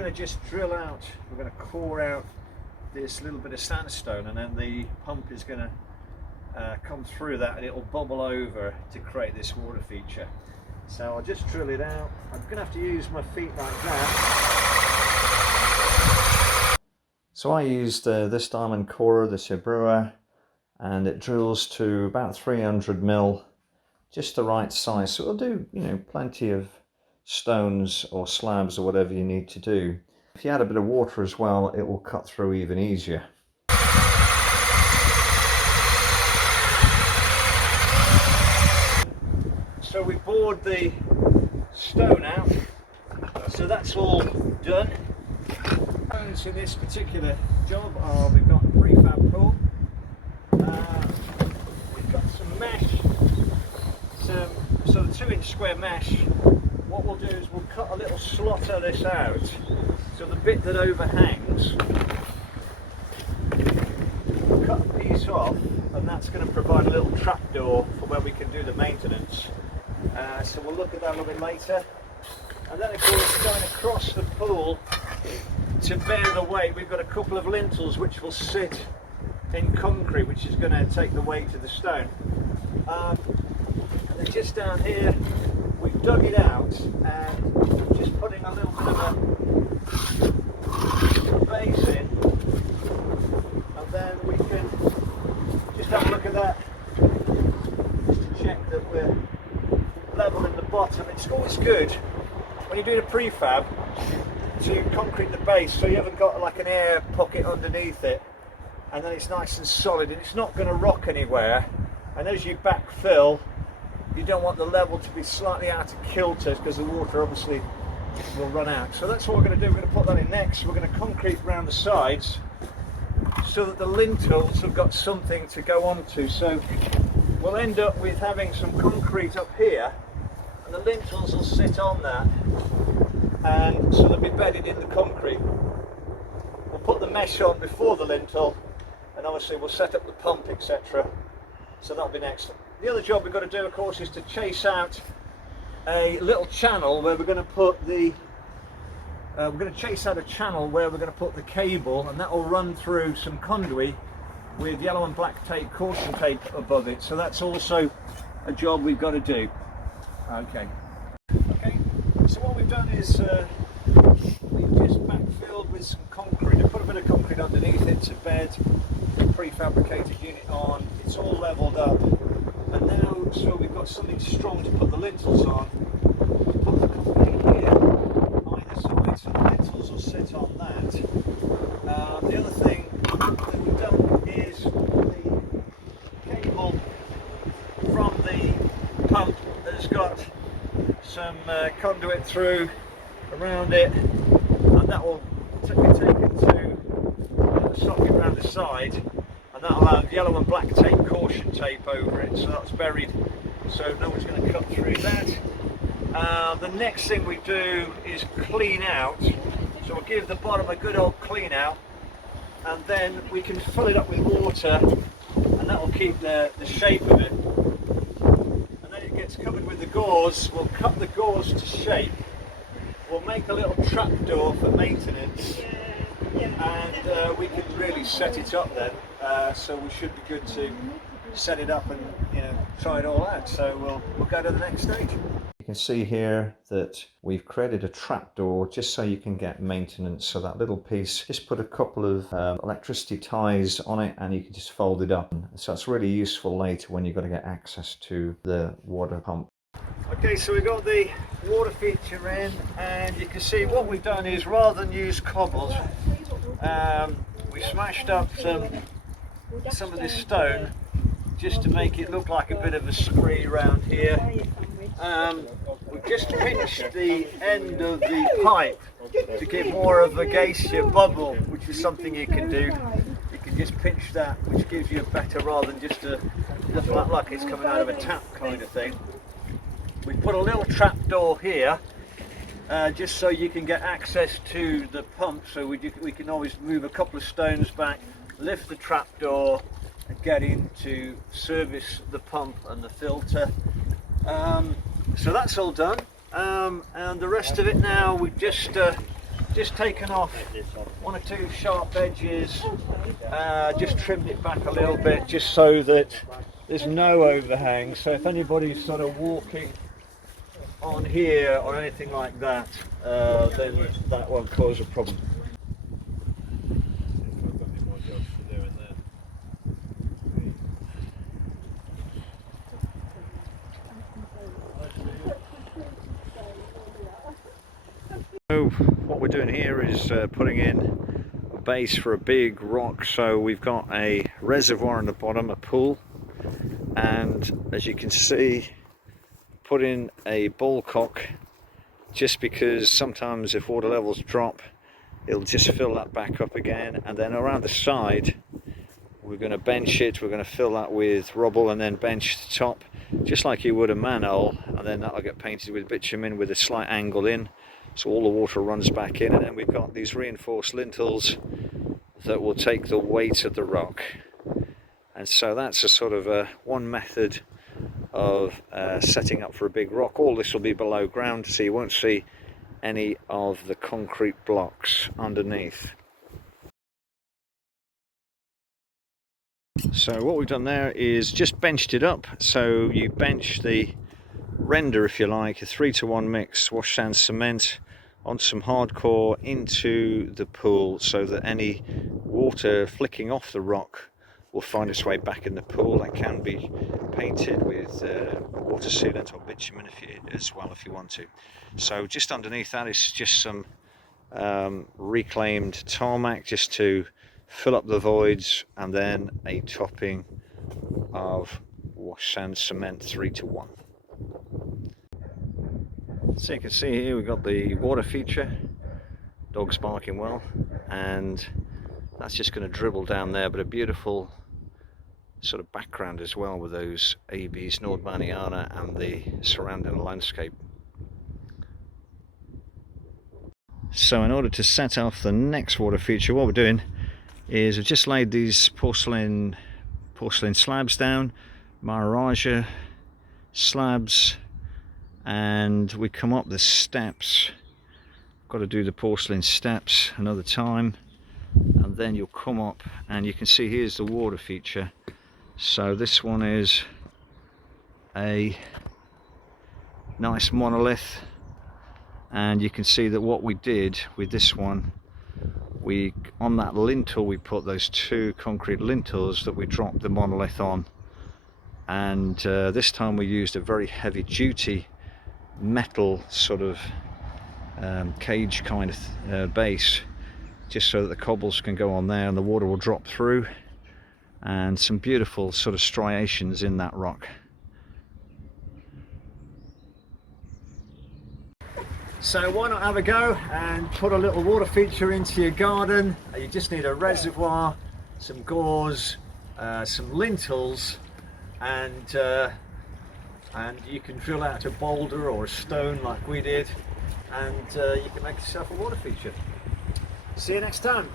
going to just drill out, we're going to core out this little bit of sandstone, and then the pump is going to come through that, and it'll bubble over to create this water feature. So I'll just drill it out. I'm going to have to use my feet like that. So I used this diamond corer, the Brewer, and it drills to about 300 mil, just the right size. So it'll do, you know, plenty of stones or slabs or whatever you need to do. If you add a bit of water as well, it will cut through even easier. So we bored the stone out, so that's all done. Components in this particular job are, we've got a prefab pool, we've got some mesh, some sort of 2-inch square mesh. What we'll do is we'll cut a little slot of this out, so the bit that overhangs, we'll cut a piece off, and that's going to provide a little trapdoor for where we can do the maintenance. So we'll look at that a little bit later. And then of course, going across the pool to bear the weight, we've got a couple of lintels which will sit in concrete, which is going to take the weight of the stone. And then just down here, we've dug it out and just putting a little bit of a base in, and then we can just have a look at that, just to check that we're level in the bottom. It's always good when you're doing a prefab to concrete the base so you haven't got like an air pocket underneath it, and then it's nice and solid and it's not going to rock anywhere. And as you backfill, you don't want the level to be slightly out of kilter because the water obviously will run out. So that's what we're going to do. We're going to put that in next. We're going to concrete around the sides so that the lintels have got something to go onto. So we'll end up with having some concrete up here, and the lintels will sit on that, and so they'll be bedded in the concrete. We'll put the mesh on before the lintel, and obviously we'll set up the pump, etc. So that'll be next. The other job we've got to do, of course, is to chase out a little channel where we're going to put the cable, and that will run through some conduit with yellow and black tape, caution tape above it. So that's also a job we've got to do. Okay, so what we've done is we've just backfilled with some concrete. I put a bit of concrete underneath it to bed the prefabricated unit on. It's all levelled up, and now so we've got something strong to put the lintels on. We'll put the concrete here either side, so the lintels will sit on that. The other thing that we've done is the cable from the pump has got some conduit through around it, and that will be taken to a socket around the side, and that'll have yellow and black tape, caution tape over it, so that's buried so no one's going to cut through that. The next thing we do is clean out, so we'll give the bottom a good old clean out, and then we can fill it up with water, and that will keep the shape of it. And then it gets covered with the gauze. We'll cut the gauze to shape, we'll make a little trapdoor for maintenance, and we can really set it up then. So we should be good to set it up and, you know, try it all out. So we'll go to the next stage. You can see here that we've created a trapdoor just so you can get maintenance. So that little piece, just put a couple of electricity ties on it, and you can just fold it up. So it's really useful later when you've got to get access to the water pump. Okay, so we've got the water feature in, and you can see what we've done is, rather than use cobbles, we smashed up some of this stone just to make it look like a bit of a spree around here. We've just pinched the end of the pipe to get more of a gaseous bubble, which is something you can do. You can just pinch that, which gives you a better, rather than just a look like it's coming out of a tap kind of thing. We put a little trap door here, just so you can get access to the pump. So we can always move a couple of stones back, lift the trap door, and get in to service the pump and the filter. So that's all done, and the rest of it now, we've just just taken off one or two sharp edges, just trimmed it back a little bit just so that there's no overhang. So if anybody's sort of walking on here or anything like that, then that won't cause a problem. So what we're doing here is putting in a base for a big rock. So we've got a reservoir on the bottom, a pool, and as you can see, put in a ball cock just because sometimes if water levels drop, it'll just fill that back up again. And then around the side, we're going to bench it, we're going to fill that with rubble and then bench the top just like you would a manhole, and then that'll get painted with bitumen with a slight angle in, so all the water runs back in. And then we've got these reinforced lintels that will take the weight of the rock. And so that's a sort of one method of setting up for a big rock. All this will be below ground, so you won't see any of the concrete blocks underneath. So what we've done there is just benched it up. So you bench the render, if you like, a 3-to-1 mix wash, sand, cement on some hardcore into the pool, so that any water flicking off the rock will find its way back in the pool. That can be painted with water sealant or bitumen as well if you want to. So just underneath that is just some reclaimed tarmac just to fill up the voids, and then a topping of wash, sand, cement 3-to-1. So you can see here we've got the water feature, dogs barking well, and that's just going to dribble down there, but a beautiful sort of background as well with those ABs, Nordmanniana, and the surrounding landscape. So in order to set off the next water feature, what we're doing is I've just laid these porcelain slabs down, Maharaja slabs, and we come up the steps. Got to do the porcelain steps another time, and then you'll come up and you can see here's the water feature. So this one is a nice monolith, and you can see that what we did with this one, on that lintel we put those two concrete lintels that we dropped the monolith on, and this time we used a very heavy duty metal sort of cage kind of base, just so that the cobbles can go on there and the water will drop through, and some beautiful sort of striations in that rock. So why not have a go and put a little water feature into your garden? You just need a reservoir, some gauze, some lintels, and you can drill out a boulder or a stone like we did, and you can make yourself a water feature. See you next time.